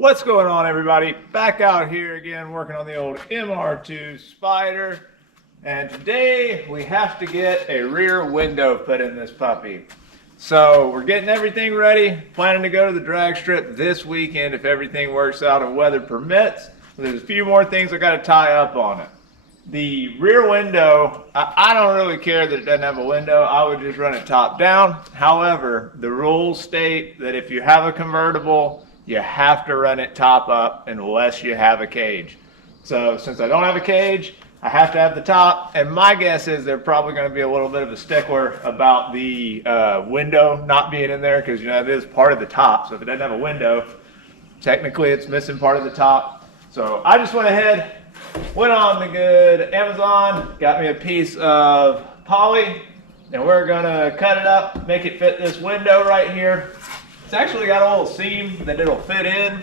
What's going on, everybody? Back out here again working on the old MR-2 Spyder, and today we have to get a rear window put in this puppy. So we're getting everything ready, planning to go to the drag strip this weekend if everything works out and weather permits. There's a few more things I got to tie up on it. The rear window, I don't really care that it doesn't have a window. I would just run it top down. However, the rules state that if you have a convertible, you have to run it top up unless you have a cage. So since I don't have a cage, I have to have the top, and my guess is they're probably going to be a little bit of a stickler about the window not being in there, because it is part of the top. So if it doesn't have a window, technically it's missing part of the top. So I just went ahead, went on the good Amazon, got me a piece of poly, and we're going to cut it up, make it fit this window right here. It's actually got a little seam that it'll fit in,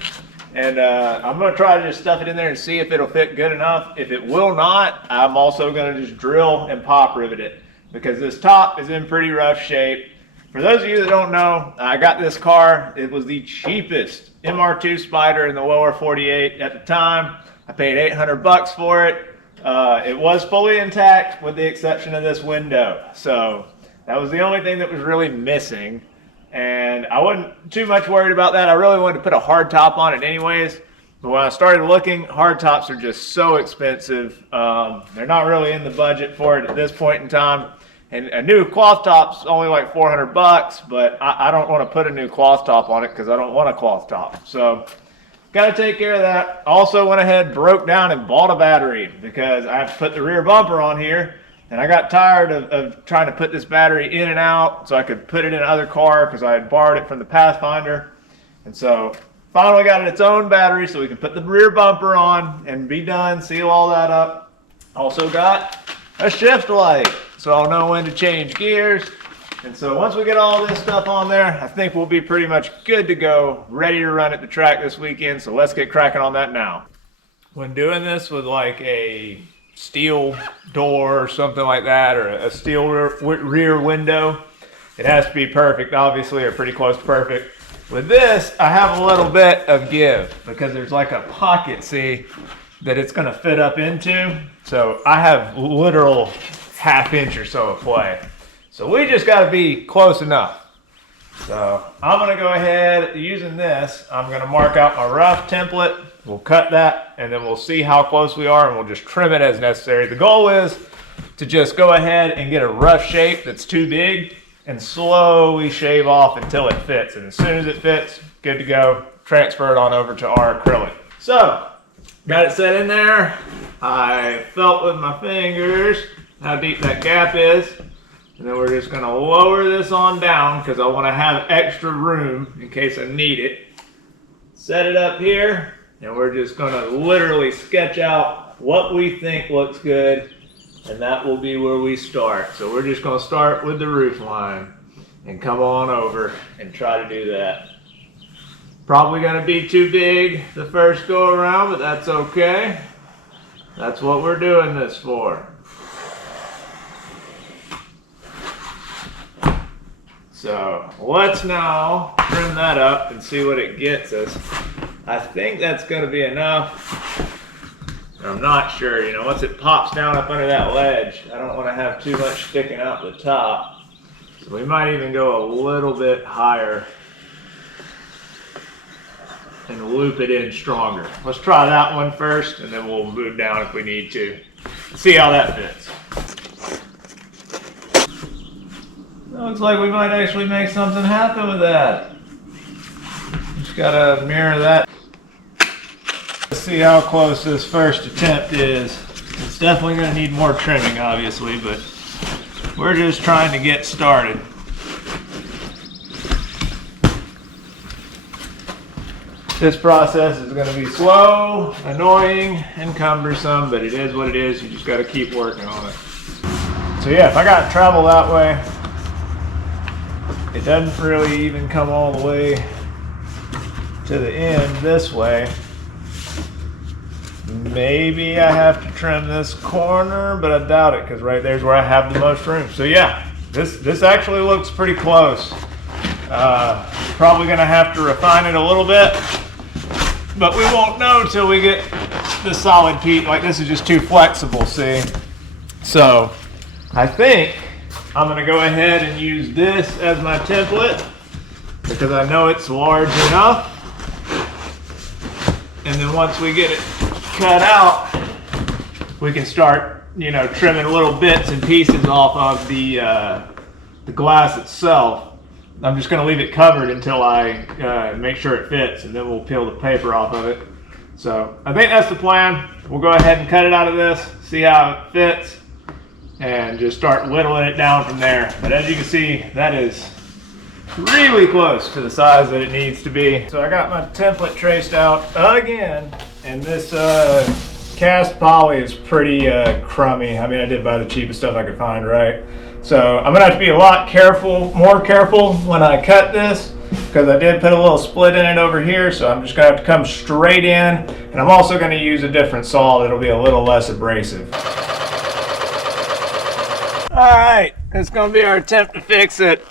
and I'm going to try to just stuff it in there and see if it'll fit good enough. If it will not, I'm also going to just drill and pop rivet it, because this top is in pretty rough shape. For those of you that don't know, I got this car. It was the cheapest MR-2 Spyder in the lower 48 at the time. I paid 800 bucks for it. It was fully intact with the exception of this window. So that was the only thing that was really missing. And I wasn't too much worried about that. I really wanted to put a hard top on it anyways. But when I started looking, hard tops are just so expensive. They're not really in the budget for it at this point in time. And a new cloth top's only like 400 bucks, but I don't want to put a new cloth top on it because I don't want a cloth top. So got to take care of that. Also went ahead, broke down and bought a battery because I have to put the rear bumper on here. And I got tired of trying to put this battery in and out so I could put it in another car because I had borrowed it from the Pathfinder. And so finally got it its own battery so we can put the rear bumper on and be done, seal all that up. Also got a shift light so I'll know when to change gears. And so once we get all this stuff on there, I think we'll be pretty much good to go, ready to run at the track this weekend. So let's get cracking on that now. When doing this with like a steel door or something like that, or a steel rear window, it has to be perfect, obviously, or pretty close to perfect. With this, I have a little bit of give because there's like a pocket, see, that it's going to fit up into. So I have literal half-inch or so of play. So we just got to be close enough. So I'm going to go ahead, using this, I'm going to mark out my rough template. We'll cut that, and then we'll see how close we are, and we'll just trim it as necessary. The goal is to just go ahead and get a rough shape that's too big and slowly shave off until it fits. And as soon as it fits, good to go. Transfer it on over to our acrylic. So, got it set in there. I felt with my fingers how deep that gap is. And then we're just going to lower this on down because I want to have extra room in case I need it. Set it up here. And we're just going to literally sketch out what we think looks good, and that will be where we start. So we're just going to start with the roof line and come on over and try to do that. Probably going to be too big the first go around, but that's okay. That's what we're doing this for. So let's now trim that up and see what it gets us. I think that's going to be enough. I'm not sure, once it pops down up under that ledge, I don't want to have too much sticking out the top. So we might even go a little bit higher and loop it in stronger. Let's try that one first, and then we'll move down if we need to. See how that fits. Looks like we might actually make something happen with that. Just gotta mirror that. Let's see how close this first attempt is. It's definitely going to need more trimming, obviously, but we're just trying to get started. This process is going to be slow, annoying, and cumbersome, but it is what it is. You just got to keep working on it. So yeah, if I got to travel that way, it doesn't really even come all the way to the end this way. Maybe I have to trim this corner, but I doubt it because right there's where I have the most room. So yeah, this actually looks pretty close. Probably going to have to refine it a little bit. but we won't know till we get the solid piece. Like this is just too flexible, see? So I think I'm gonna go ahead and use this as my template because I know it's large enough. And then once we get it cut out, we can start, you know, trimming little bits and pieces off of the glass itself. I'm just going to leave it covered until I make sure it fits, and then we'll peel the paper off of it. So I think that's the plan. We'll go ahead and cut it out of this, see how it fits, and just start whittling it down from there. But as you can see, that is really close to the size that it needs to be. So I got my template traced out again, and this cast poly is pretty crummy. I mean, I did buy the cheapest stuff I could find, right? So I'm gonna have to be a lot more careful when I cut this, because I did put a little split in it over here, so I'm just gonna have to come straight in, and I'm also gonna use a different saw that'll be a little less abrasive. All right, it's gonna be our attempt to fix it.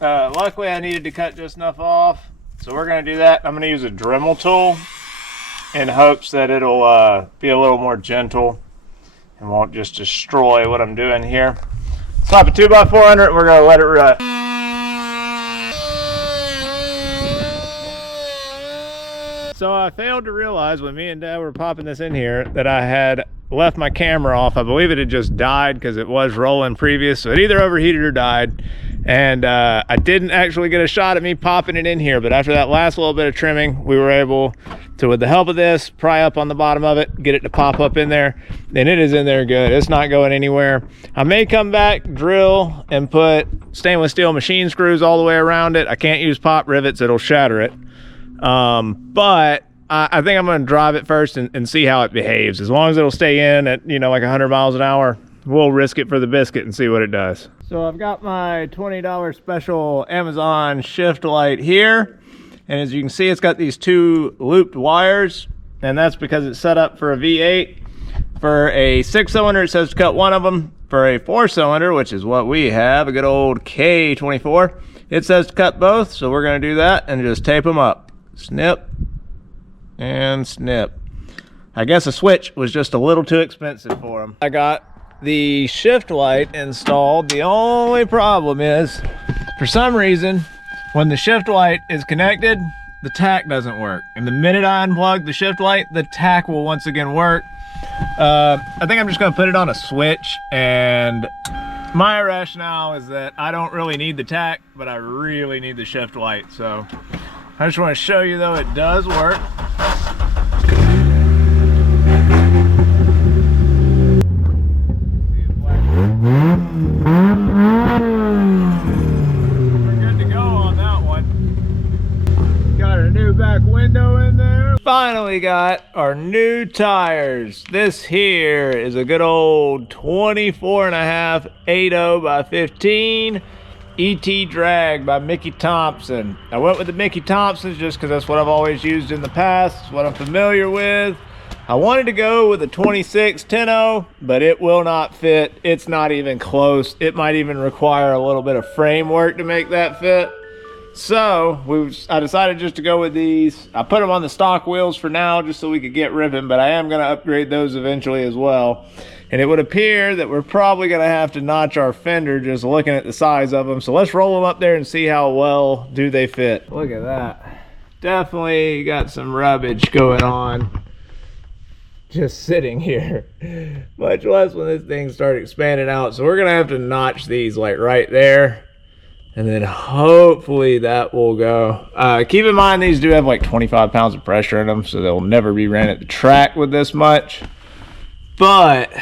Luckily I needed to cut just enough off, so we're gonna do that. I'm gonna use a Dremel tool in hopes that it'll be a little more gentle and won't just destroy what I'm doing here. Slap a 2x4 under it, we're gonna let it rut. So I failed to realize when me and Dad were popping this in here that I had left my camera off. I believe it had just died because it was rolling previous, so it either overheated or died. And I didn't actually get a shot at me popping it in here, but after that last little bit of trimming, we were able to, with the help of this, pry up on the bottom of it, get it to pop up in there, and it is in there good. It's not going anywhere. I may come back, drill, and put stainless steel machine screws all the way around it. I can't use pop rivets, it'll shatter it. But I think I'm gonna drive it first and see how it behaves. As long as it'll stay in at, you know, like 100 miles an hour, we'll risk it for the biscuit and see what it does. So I've got my $20 special Amazon shift light here, and as you can see, it's got these two looped wires, and that's because it's set up for a V8. For a 6-cylinder, it says to cut one of them. For a 4-cylinder, which is what we have, a good old K24, it says to cut both, so we're gonna do that and just tape them up. Snip and snip. I guess a switch was just a little too expensive for them. I got the shift light installed. The only problem is, for some reason, when the shift light is connected, the tack doesn't work. And the minute I unplug the shift light, the tack will once again work. I think I'm just gonna put it on a switch, and my rationale is that I don't really need the tack, but I really need the shift light. So I just want to show you though it does work. We're good to go on that one. Got a new back window in there. Finally got our new tires. This here is a good old 24.5 80 by 15 ET Drag by Mickey Thompson. I went with the Mickey Thompsons just because that's what I've always used in the past. It's what I'm familiar with. I wanted to go with a 26 10-0, but it will not fit. It's not even close. It might even require a little bit of framework to make that fit. So I decided just to go with these. I put them on the stock wheels for now just so we could get ripping, but I am going to upgrade those eventually as well. And it would appear that we're probably going to have to notch our fender just looking at the size of them. So let's roll them up there and see how well do they fit. Look at that. Definitely got some rubbish going on just sitting here. Much less when this thing starts expanding out. So we're going to have to notch these like right there. And then hopefully that will go. Keep in mind these do have like 25 pounds of pressure in them, so they'll never be ran at the track with this much. But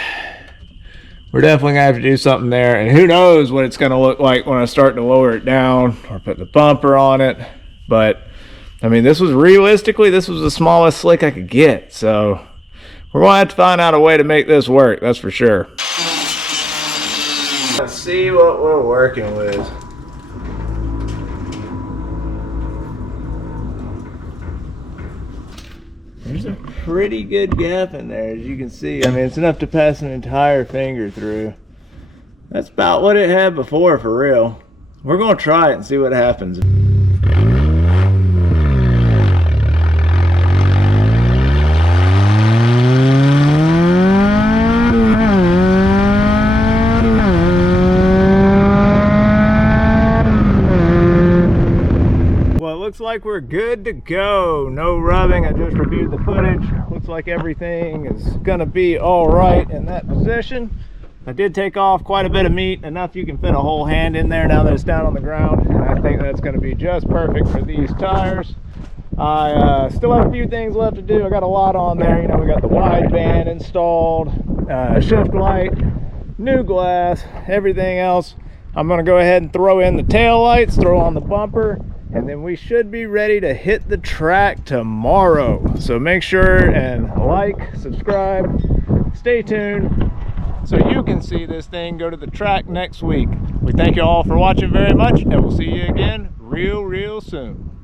we're definitely gonna have to do something there, and who knows what it's gonna look like when I start to lower it down or put the bumper on it. But I mean, this was realistically, this was the smallest slick I could get, so we're gonna have to find out a way to make this work, that's for sure. Let's see what we're working with. There's a pretty good gap in there, as you can see. I mean, it's enough to pass an entire finger through. That's about what it had before, for real. We're gonna try it and see what happens. like we're good to go. No rubbing. I just reviewed the footage. Looks like everything is gonna be all right in that position. I did take off quite a bit of meat, enough you can fit a whole hand in there now that it's down on the ground, and I think that's going to be just perfect for these tires. I still have a few things left to do. I got a lot on there. You know, we got the wideband installed, shift light, new glass, everything else. I'm going to go ahead and throw in the tail lights, throw on the bumper, and then we should be ready to hit the track tomorrow. So make sure and like, subscribe, stay tuned, so you can see this thing go to the track next week. We thank you all for watching very much, and we'll see you again real soon.